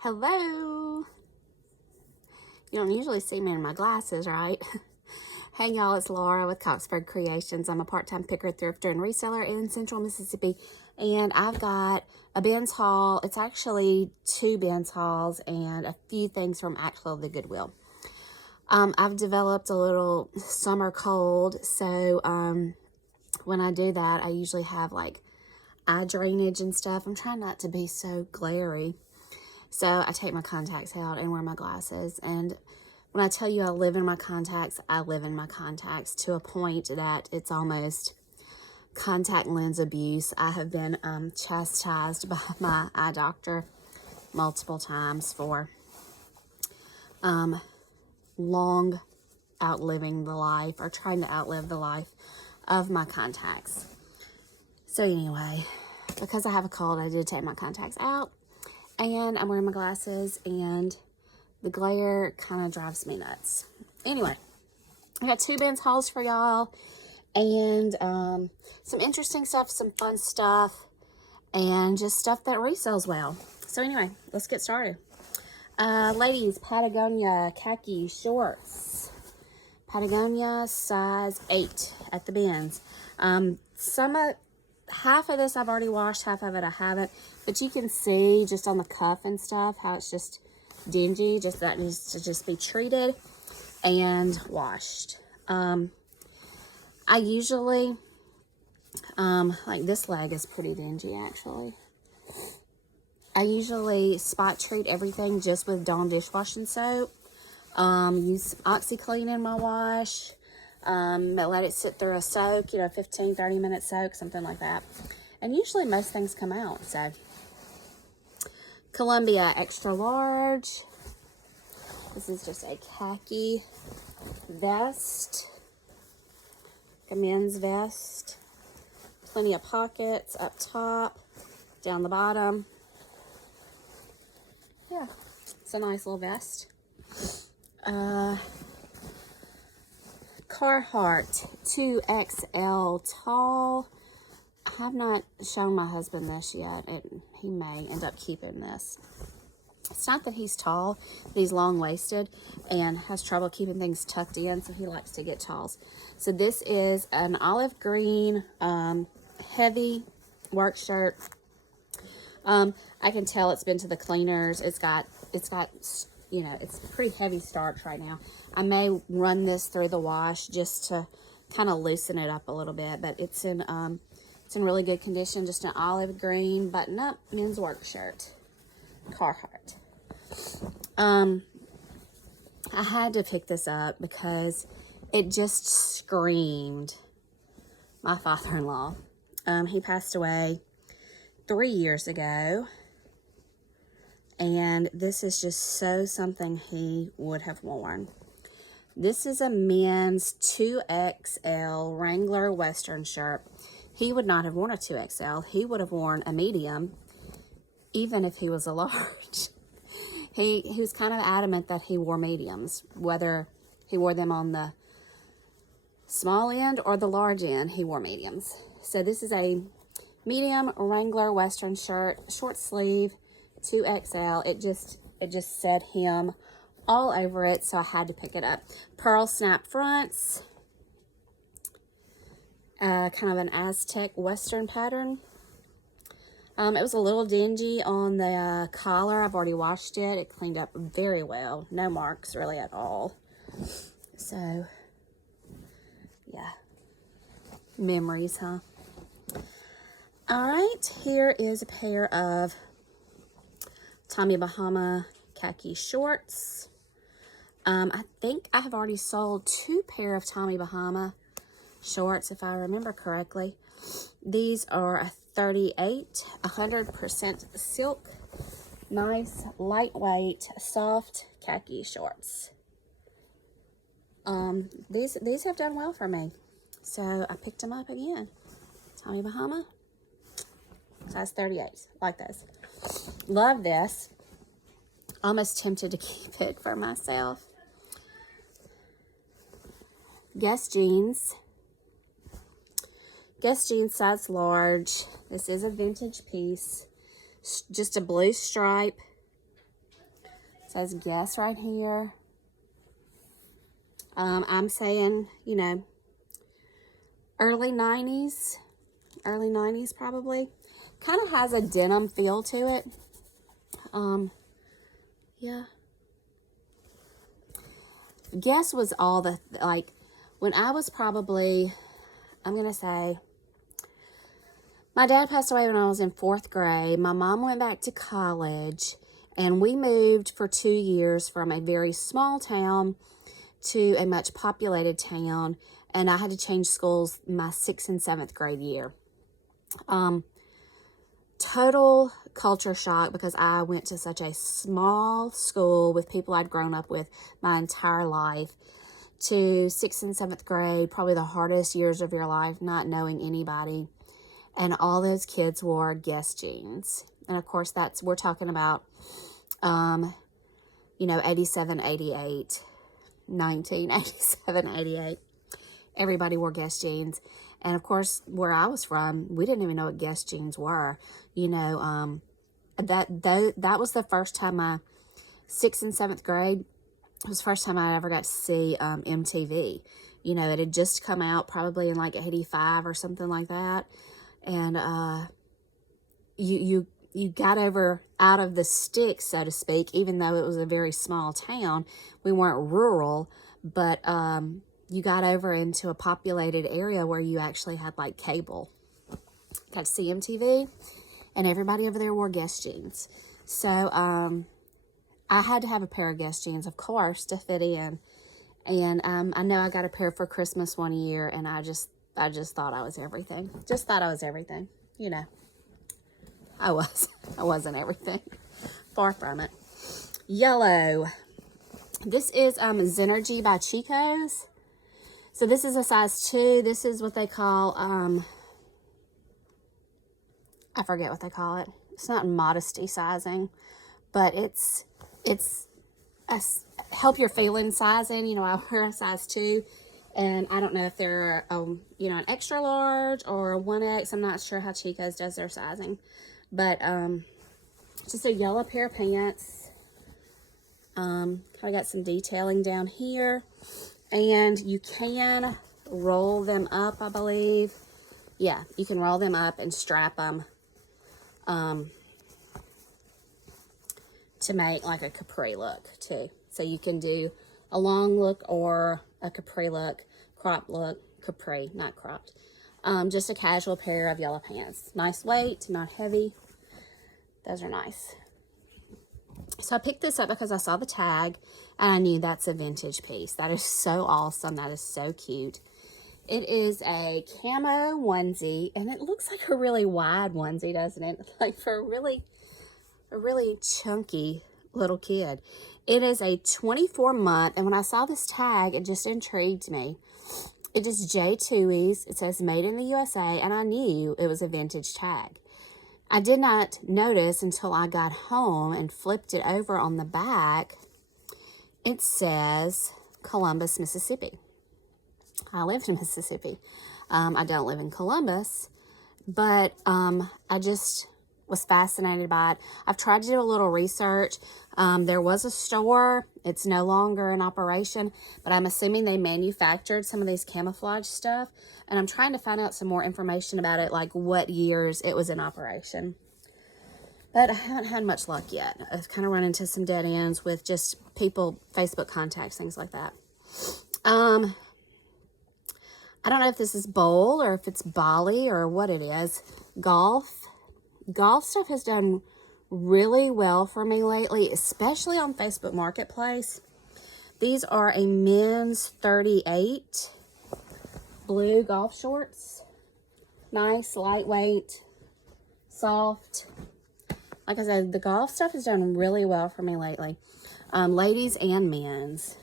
Hello. You don't usually see me in my glasses, right? Hey y'all, it's Laura with Coxburg Creations. I'm a part-time picker, thrifter, and reseller in Central Mississippi. And I've got a bins haul. It's actually 2 bins hauls and a few things from actually the Goodwill. I've developed a little summer cold, so when I do that, I usually have like eye drainage and stuff. I'm trying not to be so glary. So I take my contacts out and wear my glasses. And when I tell you I live in my contacts, I live in my contacts to a point that it's almost contact lens abuse. I have been chastised by my eye doctor multiple times for long outliving the life or trying to outlive the life of my contacts. So anyway, because I have a cold, I did take my contacts out. And I'm wearing my glasses, and the glare kind of drives me nuts. Anyway, I got 2 bins hauls for y'all, and some interesting stuff, some fun stuff, and just stuff that resells well. So anyway, let's get started. Ladies, Patagonia khaki shorts. Patagonia size 8 at the bins. Half of this I've already washed, half of it I haven't. But you can see just on the cuff and stuff how it's just dingy. Just that needs to just be treated and washed. I usually, like this leg is pretty dingy actually. I usually spot treat everything just with Dawn dishwashing soap. Use OxyClean in my wash. Let it sit through a soak, 15-30 minute soak, something like that. And usually most things come out. So Columbia extra large. This is just a khaki vest, a men's vest. Plenty of pockets up top, down the bottom. Yeah, it's a nice little vest. Carhartt 2XL tall. I have not shown my husband this yet. He may end up keeping this. It's not that he's tall, but he's long-waisted and has trouble keeping things tucked in, so he likes to get talls. So this is an olive green, heavy work shirt. I can tell it's been to the cleaners. It's got it's pretty heavy starch right now. I may run this through the wash just to kind of loosen it up a little bit, but it's in really good condition. Just an olive green button-up men's work shirt. Carhartt. I had to pick this up because it just screamed my father-in-law. He passed away 3 years ago. And this is just so something he would have worn. This is a men's 2XL Wrangler Western shirt. He would not have worn a 2XL. He would have worn a medium, even if he was a large. He was kind of adamant that he wore mediums, whether he wore them on the small end or the large end, he wore mediums. So this is a medium Wrangler Western shirt, short sleeve, 2XL. It just said him all over it, so I had to pick it up. Pearl snap fronts, kind of an Aztec Western pattern. It was a little dingy on the collar. I've already washed it. It cleaned up very well. No marks really at all. So, yeah. Memories, huh? All right, here is a pair of Tommy Bahama khaki shorts. I think I have already sold 2 pair of Tommy Bahama shorts, if I remember correctly. These are a 38, 100% silk, nice, lightweight, soft khaki shorts. These have done well for me, so I picked them up again. Tommy Bahama, size 38, like this. Love this. Almost tempted to keep it for myself. Guess jeans. Guess jeans size large. This is a vintage piece. Just a blue stripe says guess right here. I'm saying, you know, early 90s probably. Kind of has a denim feel to it. Yeah. Guess was all the, like, when I was probably, I'm going to say, my dad passed away when I was in 4th grade. My mom went back to college, and we moved for 2 years from a very small town to a much populated town, and I had to change schools my 6th and 7th grade year. Total culture shock, because I went to such a small school with people I'd grown up with my entire life, to 6th and 7th grade, probably the hardest years of your life, not knowing anybody. And all those kids wore Guess jeans. And of course, we're talking about, you know, 87, 88, 1987, 88. Everybody wore Guess jeans. And of course, where I was from, we didn't even know what Guess jeans were. You know, that was the first time 6th and 7th grade, it was the first time I ever got to see MTV. You know, it had just come out probably in like 85 or something like that. And you got out of the sticks, so to speak, even though it was a very small town. We weren't rural, but you got over into a populated area where you actually had like cable. Got to see MTV, and everybody over there wore Guess jeans. So I had to have a pair of Guess jeans, of course, to fit in. And I know I got a pair for Christmas one year, and I just thought I was everything. Just thought I was everything. You know, I wasn't everything. Far from it. Yellow. This is Zenergy by Chico's. So this is a size 2. This is what they call, I forget what they call it. It's not modesty sizing, but it's a help your feeling sizing. You know, I wear a size 2. And I don't know if they're, you know, an extra large or a 1X. I'm not sure how Chico's does their sizing. But just a yellow pair of pants. I got some detailing down here. And you can roll them up, I believe. Yeah, you can roll them up and strap them to make like a capri look, too. So you can do a long look or a capri look, crop look, capri, not cropped. Just a casual pair of yellow pants. Nice weight, not heavy. Those are nice. So I picked this up because I saw the tag, and I knew that's a vintage piece. That is so awesome. That is so cute. It is a camo onesie, and it looks like a really wide onesie, doesn't it? Like for a really chunky little kid. It is a 24-month, and when I saw this tag, it just intrigued me. It is J2E's. It says made in the USA, and I knew it was a vintage tag. I did not notice until I got home and flipped it over on the back. It says Columbus, Mississippi. I live in Mississippi. I don't live in Columbus, but I just was fascinated by it. I've tried to do a little research. There was a store. It's no longer in operation, but I'm assuming they manufactured some of these camouflage stuff, and I'm trying to find out some more information about it, like what years it was in operation. But I haven't had much luck yet. I've kind of run into some dead ends with just people, Facebook contacts, things like that. I don't know if this is bowl or if it's Bali or what it is. Golf stuff has done really well for me lately, especially on Facebook Marketplace. These are a men's 38 blue golf shorts. Nice, lightweight, soft. Like I said, the golf stuff has done really well for me lately. Ladies and men's.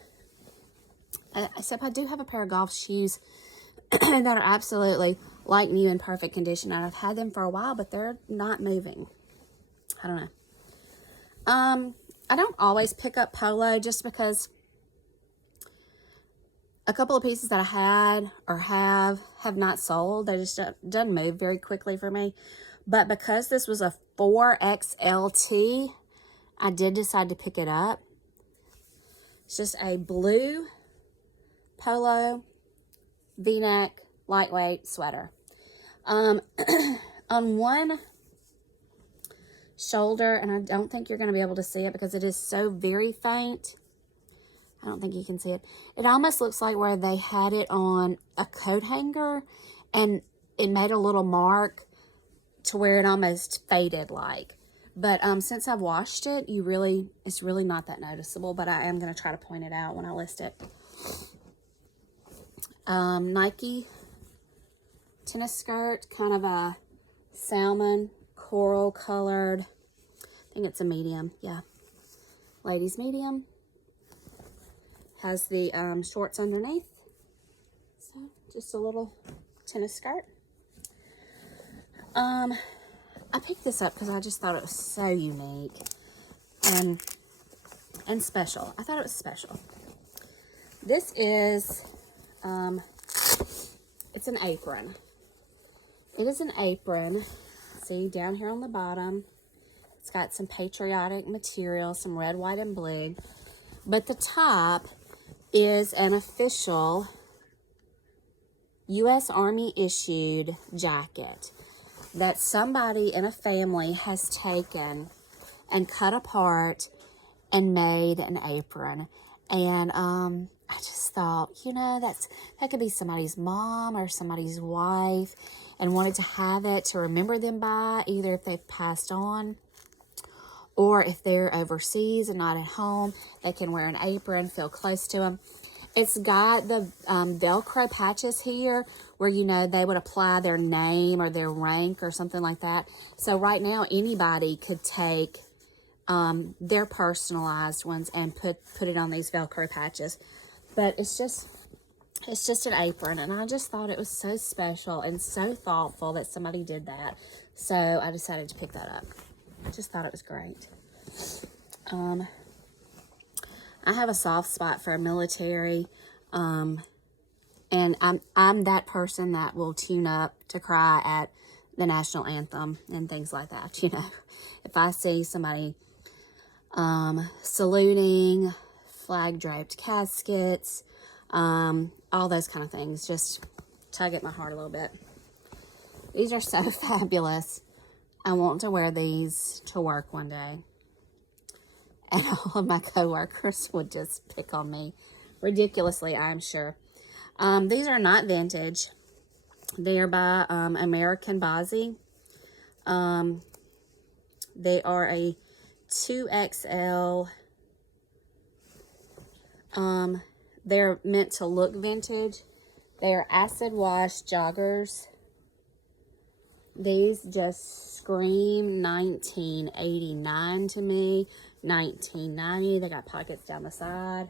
Except I do have a pair of golf shoes that are absolutely like new in perfect condition. And I've had them for a while, but they're not moving. I don't know. I don't always pick up Polo just because a couple of pieces that I had or have not sold. They just doesn't move very quickly for me. But because this was a 4XLT, I did decide to pick it up. It's just a blue polo v-neck lightweight sweater. On one shoulder, and I don't think you're going to be able to see it because it is so very faint. I don't think you can see it. It almost looks like where they had it on a coat hanger and it made a little mark to where it almost faded like. But since I've washed it, it's really not that noticeable, but I am going to try to point it out when I list it. Nike tennis skirt, kind of a salmon coral colored. I think it's a medium. Yeah, ladies medium. Has the shorts underneath. So just a little tennis skirt. I picked this up because I just thought it was so unique and special. I thought it was special. This is it's an apron. It is an apron. See, down here on the bottom, it's got some patriotic material, some red, white, and blue. But the top is an official U.S. Army issued jacket that somebody in a family has taken and cut apart and made an apron. And I just thought, you know, that could be somebody's mom or somebody's wife and wanted to have it to remember them by, either if they've passed on or if they're overseas and not at home, they can wear an apron, feel close to them. It's got the Velcro patches here where, you know, they would apply their name or their rank or something like that. So right now, anybody could take their personalized ones and put it on these Velcro patches. But it's just an apron, and I just thought it was so special and so thoughtful that somebody did that. So I decided to pick that up. I just thought it was great. I have a soft spot for military, and I'm that person that will tune up to cry at the national anthem and things like that. You know, if I see somebody saluting, flag draped caskets, all those kind of things, just tug at my heart a little bit. These are so fabulous. I want to wear these to work one day. And all of my coworkers would just pick on me ridiculously, I'm sure. These are not vintage. They are by American Bozzy. They are a 2XL. They're meant to look vintage. They are acid wash joggers. These just scream 1989 to me. 1990. They got pockets down the side.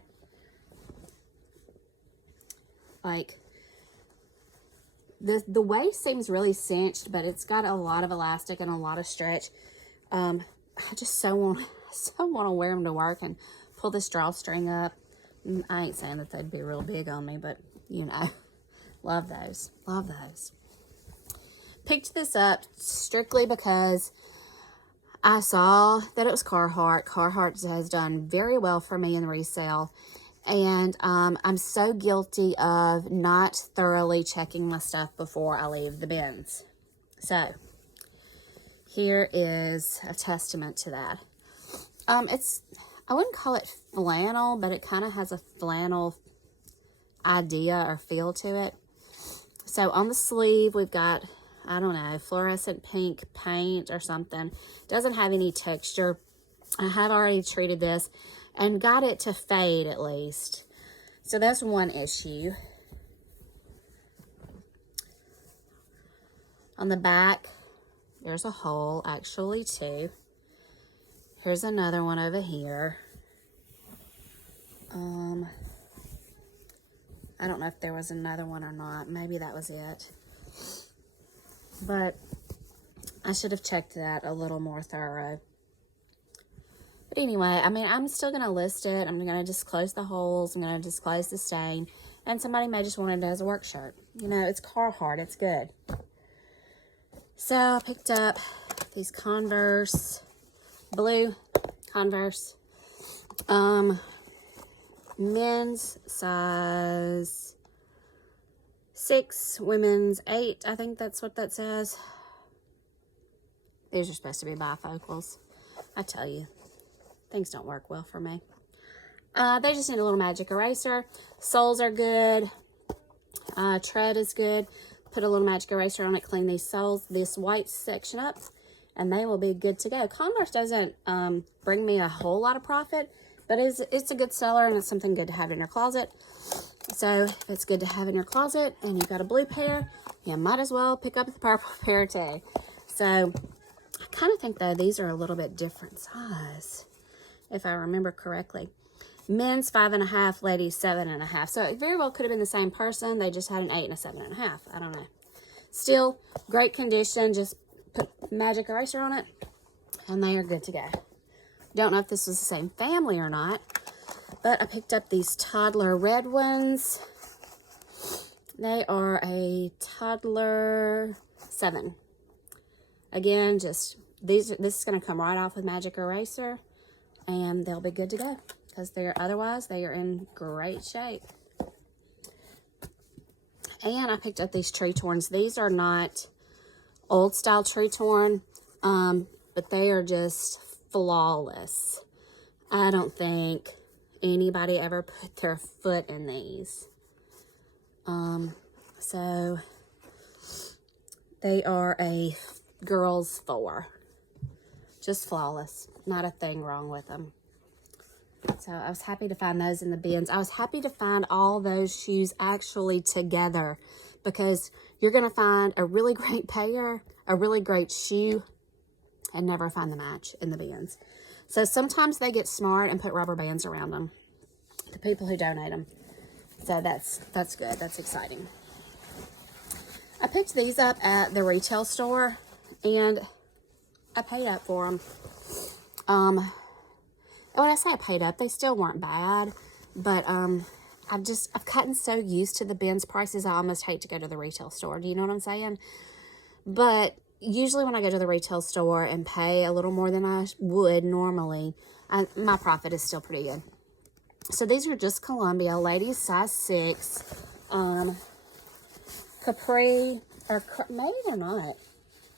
Like, the waist seems really cinched, but it's got a lot of elastic and a lot of stretch. I just so want to wear them to work and pull this drawstring up. I ain't saying that they'd be real big on me, but you know, love those. Love those. Picked this up strictly because I saw that it was Carhartt. Carhartt has done very well for me in resale. And I'm so guilty of not thoroughly checking my stuff before I leave the bins. So, here is a testament to that. I wouldn't call it flannel, but it kind of has a flannel idea or feel to it. So, on the sleeve, we've got, I don't know, fluorescent pink paint or something. Doesn't have any texture. I have already treated this and got it to fade at least. So that's one issue. On the back, there's a hole, actually two. Here's another one over here. I don't know if there was another one or not. Maybe that was it. But I should have checked that a little more thorough. But anyway, I mean, I'm still going to list it. I'm going to disclose the holes. I'm going to disclose the stain. And somebody may just want it as a work shirt. You know, it's Carhartt. It's good. So I picked up these Converse, blue Converse. men's size 6, women's 8. I think that's what that says. These are supposed to be bifocals. I tell you, things don't work well for me. They just need a little magic eraser. Soles are good. Tread is good. Put a little magic eraser on it, clean these soles, this white section up, and they will be good to go. Converse doesn't bring me a whole lot of profit, but it's a good seller, and it's something good to have in your closet. So if it's good to have in your closet and you've got a blue pair, you might as well pick up the purple pair too. So I kind of think, though, these are a little bit different size, if I remember correctly. Men's 5.5, ladies 7.5. So it very well could have been the same person. They just had an 8 and a 7.5. I don't know. Still, great condition. Just put magic eraser on it, and they are good to go. Don't know if this was the same family or not, but I picked up these toddler red ones. They are a toddler 7. Again, just this is going to come right off with magic eraser, and they'll be good to go, because otherwise they are in great shape. And I picked up these tree torns. These are not old style tree torn, but they are just flawless. I don't think anybody ever put their foot in these. So they are a girls 4. Just flawless. Not a thing wrong with them. So I was happy to find those in the bins. I was happy to find all those shoes actually together, because you're going to find a really great pair, a really great shoe, and never find the match in the bins. So sometimes they get smart and put rubber bands around them, the people who donate them. So that's good. That's exciting. I picked these up at the retail store, and I paid up for them. When I say I paid up, they still weren't bad, but I've gotten so used to the bins prices, I almost hate to go to the retail store. Do you know what I'm saying? But usually when I go to the retail store and pay a little more than I would normally, my profit is still pretty good. So these are just Columbia, ladies size 6, capri, or maybe they're not.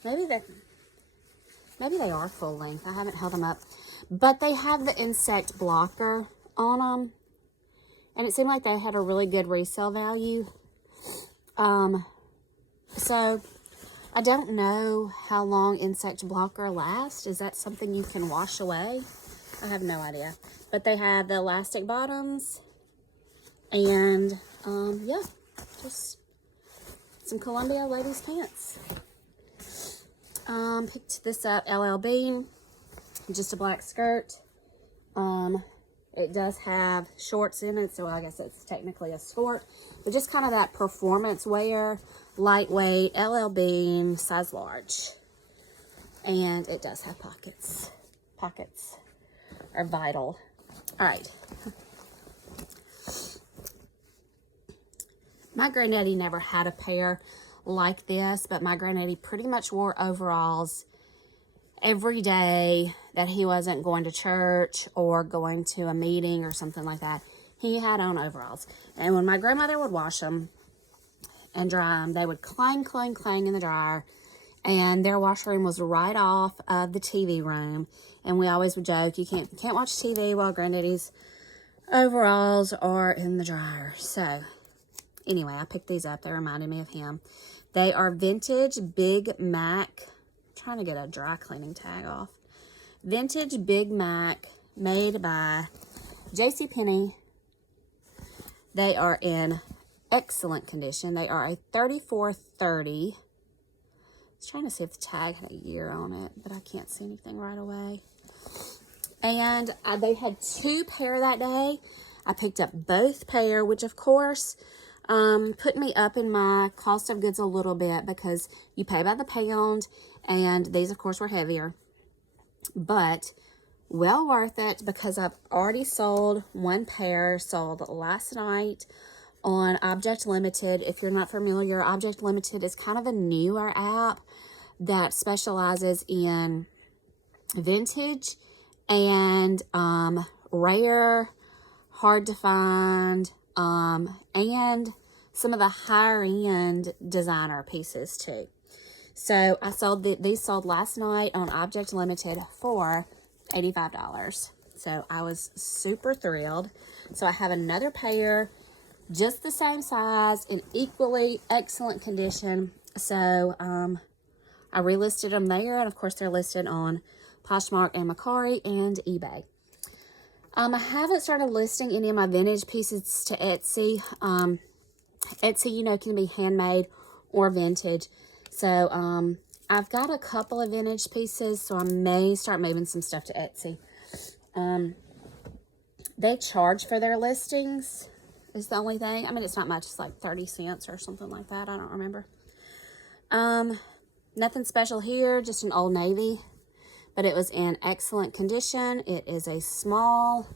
Maybe they are full length. I haven't held them up. But they have the insect blocker on them. And it seemed like they had a really good resale value. So I don't know how long insect blocker lasts. Is that something you can wash away? I have no idea. But they have the elastic bottoms. And, yeah, just some Columbia ladies pants. Picked this up, LL Bean. Just a black skirt. It does have shorts in it, so I guess it's technically a skirt. But just kind of that performance wear, lightweight, LL Bean, size large. And it does have pockets. Pockets are vital. All right. My granddaddy never had a pair like this, but my granddaddy pretty much wore overalls every day that he wasn't going to church or going to a meeting or something like that. He had on overalls. And when my grandmother would wash them and dry them, they would clang, clang, clang in the dryer. And their washroom was right off of the TV room. And we always would joke, you can't watch TV while granddaddy's overalls are in the dryer. So anyway, I picked these up. They reminded me of him. They are vintage Big Mac. I'm trying to get a dry cleaning tag off. Vintage Big Mac, made by JCPenney. They are in excellent condition. They are a 3430. I was trying to see if the tag had a year on it, but I can't see anything right away. And they had 2 pair that day. I picked up both pair, which of course put me up in my cost of goods a little bit, because you pay by the pound, and these of course were heavier. But well worth it, because I've already sold 1 pair, sold last night on Object Limited. If you're not familiar, Object Limited is kind of a newer app that specializes in vintage and rare hard to find, and some of the higher end designer pieces too. So I sold these sold last night on Object Limited for $85. So I was super thrilled. So I have another pair, just the same size, in equally excellent condition. So I relisted them there, and of course they're listed on Poshmark and Mercari and eBay. I haven't started listing any of my vintage pieces to Etsy. Etsy, you know, can be handmade or vintage. So I've got a couple of vintage pieces, so I may start moving some stuff to Etsy. They charge for their listings, is the only thing. I mean, it's not much. It's like 30 cents or something like that. I don't remember. Nothing special here, just an Old Navy, but it was in excellent condition. It is a small,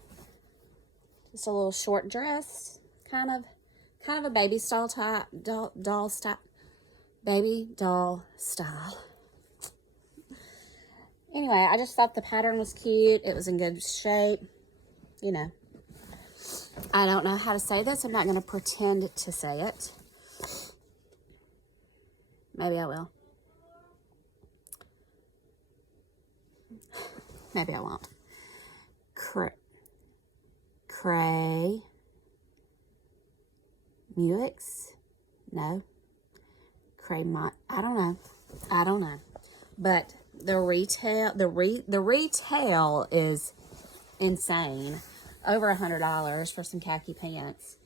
just a little short dress, kind of a baby style type, doll style, baby doll style. Anyway, I just thought the pattern was cute. It was in good shape. You know, I don't know how to say this. I'm not going to pretend to say it. Maybe I will. Maybe I won't. Cray. Muix? No. Craymont. I don't know. But the retail, the retail is insane. Over $100 for some khaki pants.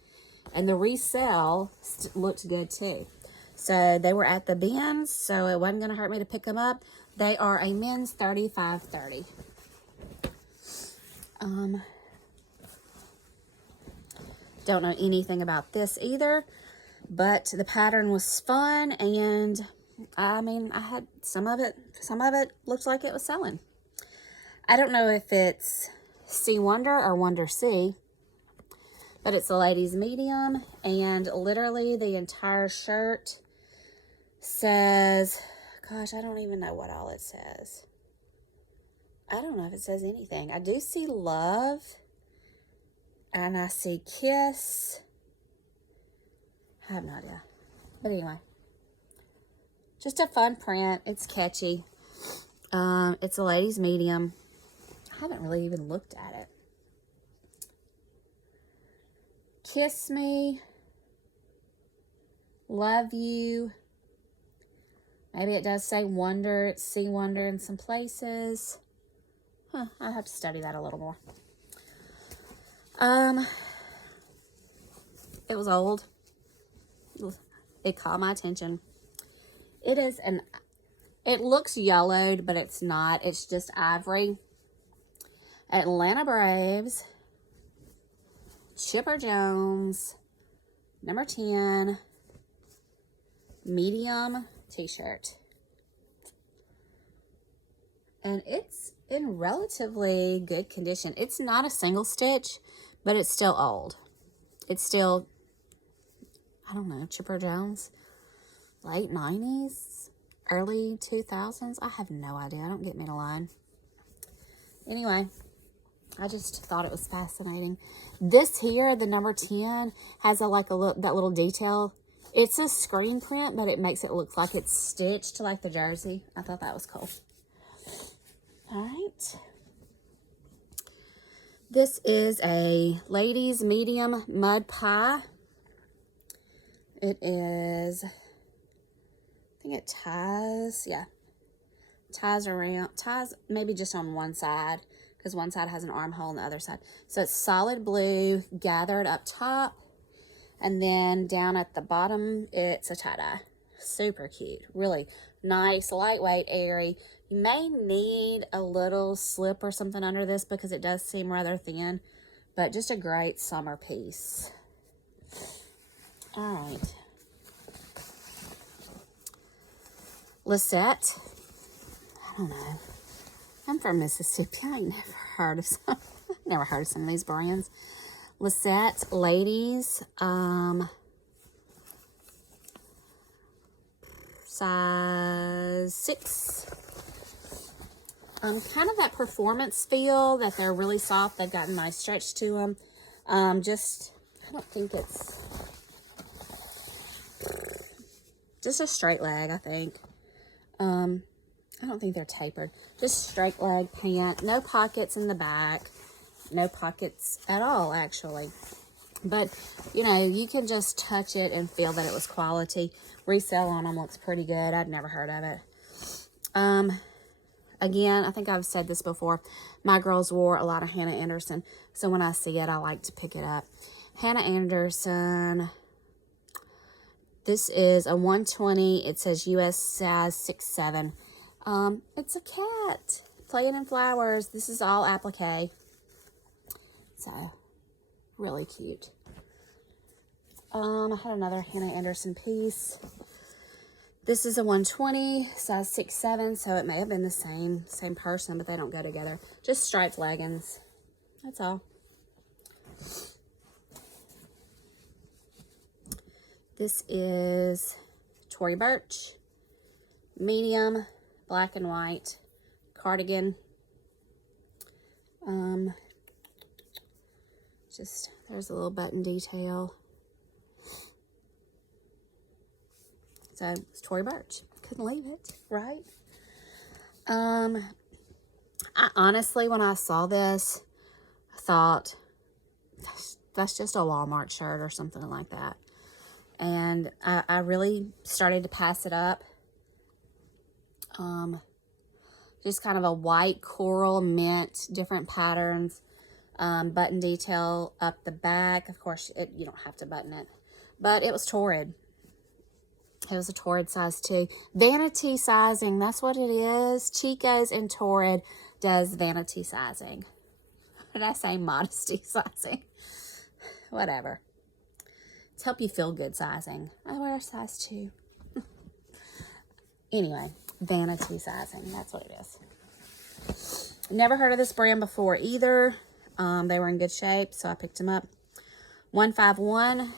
And the resale looked good too. So they were at the bins, so it wasn't going to hurt me to pick them up. They are a men's 35-30. Don't know anything about this either, but the pattern was fun, and I mean, I had some of it looked like it was selling. I don't know if it's C Wonder or Wonder C, but it's a ladies medium, and literally the entire shirt says, gosh, I don't even know what all it says. I don't know if it says anything. I do see love, and I see kiss. I have no idea. But anyway, just a fun print. It's catchy. It's a ladies medium. I haven't really even looked at it. Kiss me. Love you. Maybe it does say wonder. It's see wonder in some places. Huh, I'll have to study that a little more. It was old. It caught my attention. It looks yellowed, but it's not. It's just ivory. Atlanta Braves, Chipper Jones, number 10, medium t-shirt. And it's in relatively good condition. It's not a single stitch, but it's still old. It's still, I don't know, Chipper Jones, late 90s, early 2000s. I have no idea. Don't get me to line. Anyway, I just thought it was fascinating. This here, the number 10, has that little detail. It's a screen print, but it makes it look like it's stitched like the jersey. I thought that was cool. All right. This is a ladies medium mud pie. It is, I think it ties maybe just on one side, because one side has an armhole on the other side. So it's solid blue, gathered up top, and then down at the bottom, it's a tie-dye. Super cute. Really nice, lightweight, airy. You may need a little slip or something under this because it does seem rather thin, but just a great summer piece. All right. Lisette. I don't know. I'm from Mississippi. I ain't never heard of some. Never heard of some of these brands. Lisette ladies. Size 6. Kind of that performance feel that they're really soft. They've got a nice stretch to them. Just, I don't think it's just a straight leg, I think. I don't think they're tapered. Just straight leg pant. No pockets in the back. No pockets at all, actually. But, you know, you can just touch it and feel that it was quality. Resale on them looks pretty good. I'd never heard of it. Again, I think I've said this before. My girls wore a lot of Hannah Anderson. So when I see it, I like to pick it up. Hannah Anderson. This is a 120. It says US size 6'7". It's a cat playing in flowers. This is all applique. So, really cute. I had another Hannah Anderson piece. This is a 120, size 6'7", so it may have been the same person, but they don't go together. Just striped leggings. That's all. This is Tory Burch. Medium, black and white. Cardigan. Just, there's a little button detail. So, it's Tory Burch. Couldn't leave it, right? I honestly, when I saw this, I thought, that's just a Walmart shirt or something like that. And I really started to pass it up. Just kind of a white coral mint, different patterns, button detail up the back. Of course, you don't have to button it, but it was torrid. It was a torrid size too. Vanity sizing, that's what it is. Chico's and Torrid does vanity sizing. Did I say modesty sizing? Whatever. It's help you feel good sizing. I wear a size 2. Anyway, vanity sizing, that's what it is. Never heard of this brand before either. They were in good shape, so I picked them up. 151.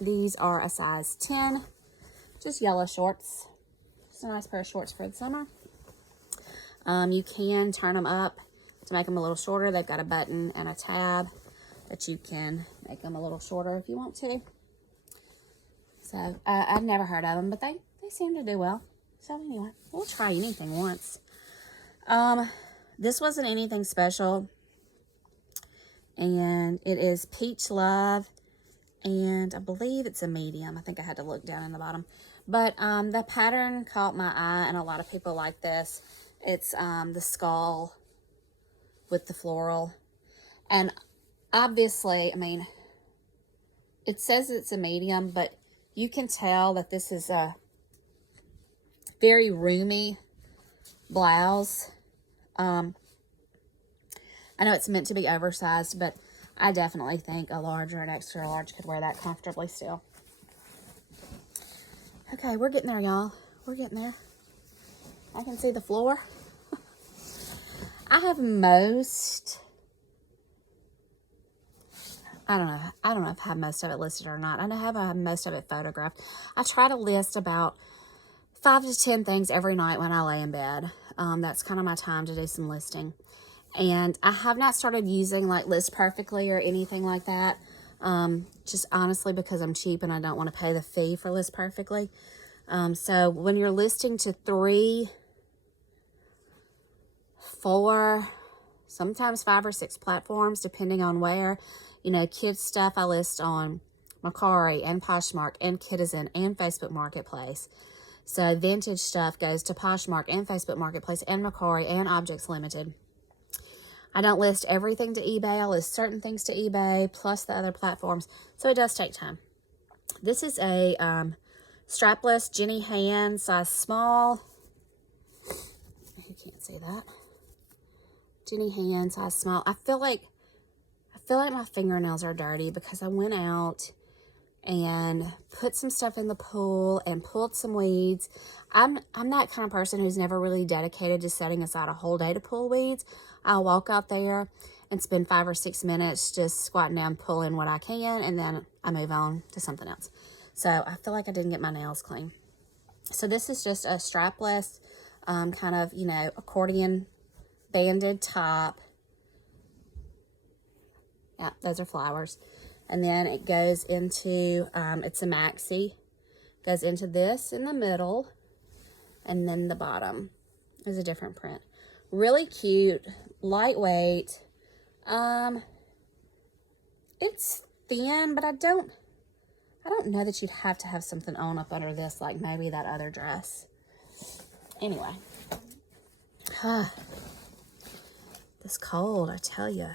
These are a size 10. Just yellow shorts. Just a nice pair of shorts for the summer. You can turn them up to make them a little shorter. They've got a button and a tab that you can make them a little shorter if you want to. So, I've never heard of them, but they seem to do well. So, anyway, we'll try anything once. This wasn't anything special. And it is Peach Love. And I believe it's a medium. I think I had to look down in the bottom. But the pattern caught my eye, and a lot of people like this. It's the skull with the floral. And obviously, I mean, it says it's a medium, but you can tell that this is a very roomy blouse. I know it's meant to be oversized, but I definitely think a large or an extra large could wear that comfortably still. Okay, we're getting there, y'all. We're getting there. I can see the floor. I have most, I don't know if I have most of it listed or not. I know I have most of it photographed. I try to list about 5 to 10 things every night when I lay in bed. That's kind of my time to do some listing. And I have not started using like List Perfectly or anything like that. Just honestly because I'm cheap and I don't want to pay the fee for List Perfectly. So when you're listing to 3, 4, sometimes 5 or 6 platforms, depending on where, you know, kids stuff I list on mercari and Poshmark and Cardigan and Facebook Marketplace. So vintage stuff goes to Poshmark and Facebook Marketplace and mercari and Objects Limited. I don't list everything to eBay. I list certain things to eBay plus the other platforms. So it does take time. This is a strapless Jenny Hand, size small. You can't see that. Jenny Hand, size small. I feel like my fingernails are dirty because I went out and put some stuff in the pool and pulled some weeds. I'm that kind of person who's never really dedicated to setting aside a whole day to pull weeds. I'll walk out there and spend 5 or 6 minutes just squatting down, pulling what I can, and then I move on to something else. So I feel like I didn't get my nails clean. So this is just a strapless, kind of, you know, accordion banded top. Yeah, those are flowers. And then it goes into, it's a maxi. Goes into this in the middle. And then the bottom is a different print. Really cute, lightweight. It's thin, but I don't know that you'd have to have something on up under this, like maybe that other dress. Anyway. This cold, I tell you.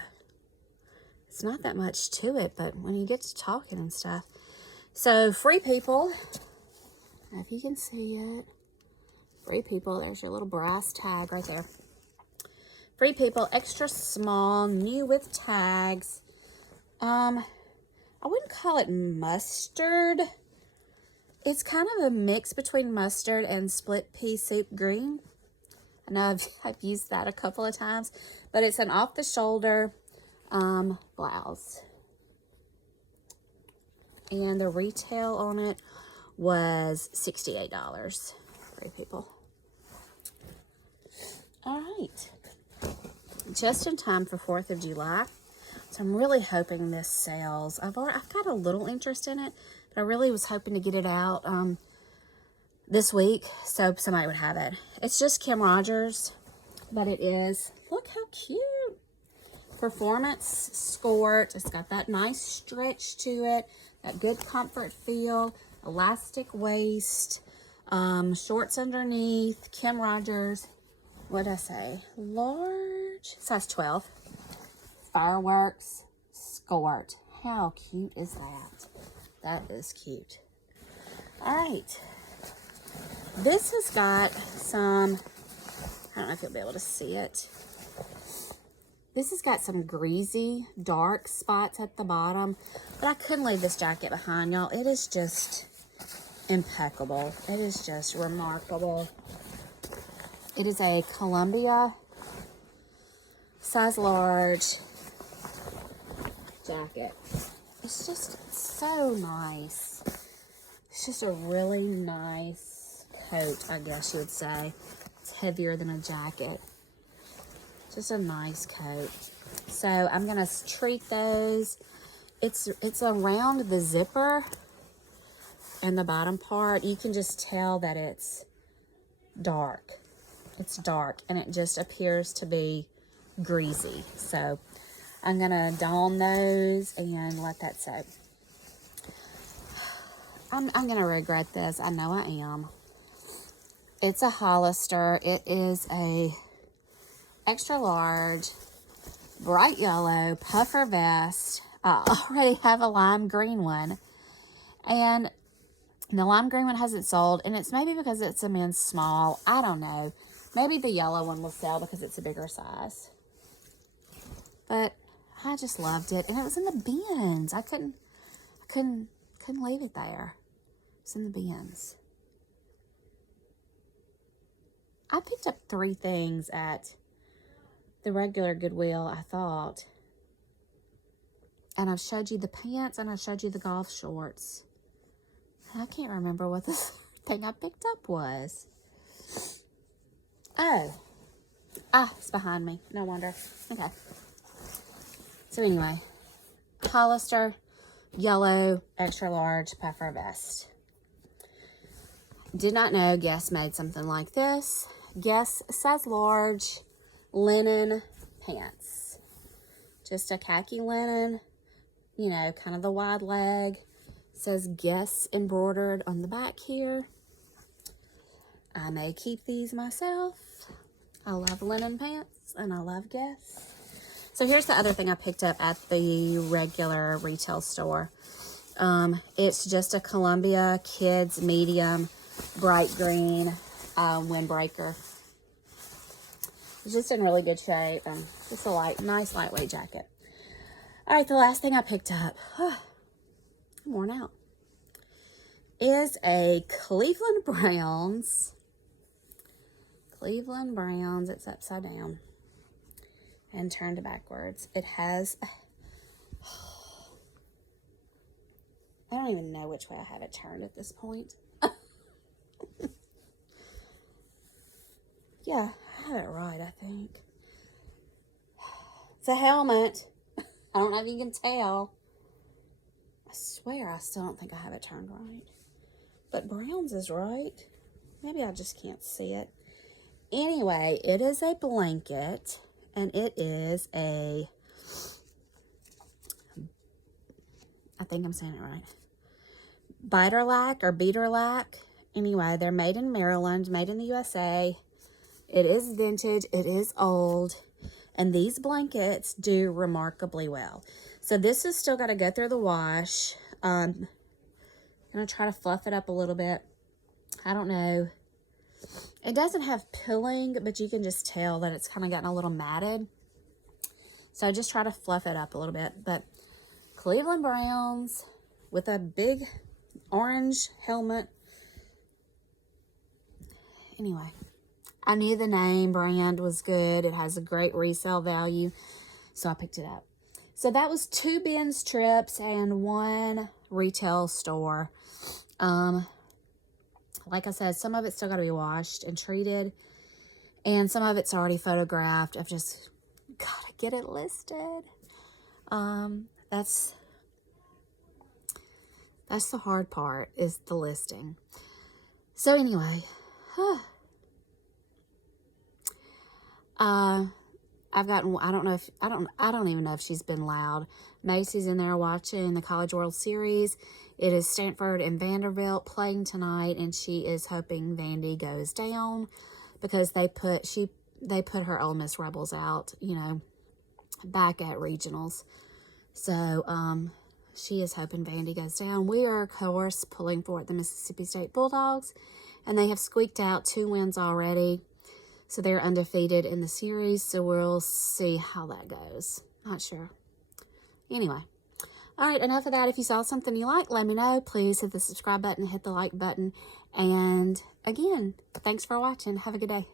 It's not that much to it, but when you get to talking and stuff. So, Free People. I don't know if you can see it. Free People, there's your little brass tag right there. Free People, extra small, new with tags. I wouldn't call it mustard. It's kind of a mix between mustard and split pea soup green. I know I've used that a couple of times, but it's an off-the-shoulder blouse. And the retail on it was $68. Free People. All right. Just in time for 4th of July. So I'm really hoping this sells. I've got a little interest in it, but I really was hoping to get it out this week so somebody would have it. It's just Kim Rogers, but it is, look how cute. Performance skirt. It's got that nice stretch to it, that good comfort feel, elastic waist, shorts underneath, Kim Rogers. What did I say? Large, size 12. Fireworks skirt. How cute is that? That is cute. All right. This has got some, I don't know if you'll be able to see it. This has got some greasy, dark spots at the bottom, but I couldn't leave this jacket behind, y'all. It is just impeccable. It is just remarkable. It is a Columbia size large jacket. It's just so nice. It's just a really nice coat, I guess you would say. It's heavier than a jacket. Just a nice coat. So I'm gonna treat those. It's around the zipper and the bottom part. You can just tell that it's dark. It's dark and it just appears to be greasy. So I'm gonna don those and let that soak. I'm gonna regret this. I know I am. It's a Hollister. It is a extra large, bright yellow puffer vest. I already have a lime green one. And the lime green one hasn't sold. And it's maybe because it's a men's small. I don't know. Maybe the yellow one will sell because it's a bigger size. But I just loved it. And it was in the bins. I couldn't leave it there. It's in the bins. I picked up 3 things at the regular Goodwill, I thought. And I've showed you the pants and I showed you the golf shorts. I can't remember what the thing I picked up was. Oh. It's behind me. No wonder. Okay. So anyway, Hollister, yellow, extra large puffer vest. Did not know Guess made something like this. Guess size large linen pants. Just a khaki linen, you know, kind of the wide leg. It says Guess embroidered on the back here. I may keep these myself. I love linen pants and I love Guess. So here's the other thing I picked up at the regular retail store. It's just a Columbia Kids medium bright green Windbreaker. It's just in really good shape. Just a nice lightweight jacket. All right, the last thing I picked up, I'm worn out, is a Cleveland Browns. Cleveland Browns. It's upside down and turned backwards. It has, I don't even know which way I have it turned at this point. Yeah, I have it right, I think. It's a helmet. I don't know if you can tell. I swear I still don't think I have it turned right. But Brown's is right. Maybe I just can't see it. Anyway, it is a blanket. And it is a... I think I'm saying it right. Biterlac or Beaterlac. Anyway, they're made in Maryland, made in the USA. It is vintage. It is old. And these blankets do remarkably well. So this has still got to go through the wash. I'm going to try to fluff it up a little bit. I don't know. It doesn't have pilling, but you can just tell that it's kind of gotten a little matted. So just try to fluff it up a little bit. But Cleveland Browns with a big orange helmet. Anyway, I knew the name brand was good. It has a great resale value. So I picked it up. So that was 2 bins trips and 1 retail store. Like I said, some of it's still got to be washed and treated. And some of it's already photographed. I've just got to get it listed. That's the hard part, is the listing. So anyway, I've gotten, I don't even know if she's been loud. Macy's in there watching the College World Series. It is Stanford and Vanderbilt playing tonight, and she is hoping Vandy goes down because they put her Ole Miss Rebels out, you know, back at regionals. So, she is hoping Vandy goes down. We are, of course, pulling for the Mississippi State Bulldogs, and they have squeaked out 2 wins already. So they're undefeated in the series, so we'll see how that goes. Not sure. Anyway. All right, enough of that. If you saw something you like, let me know. Please hit the subscribe button, hit the like button. And again, thanks for watching. Have a good day.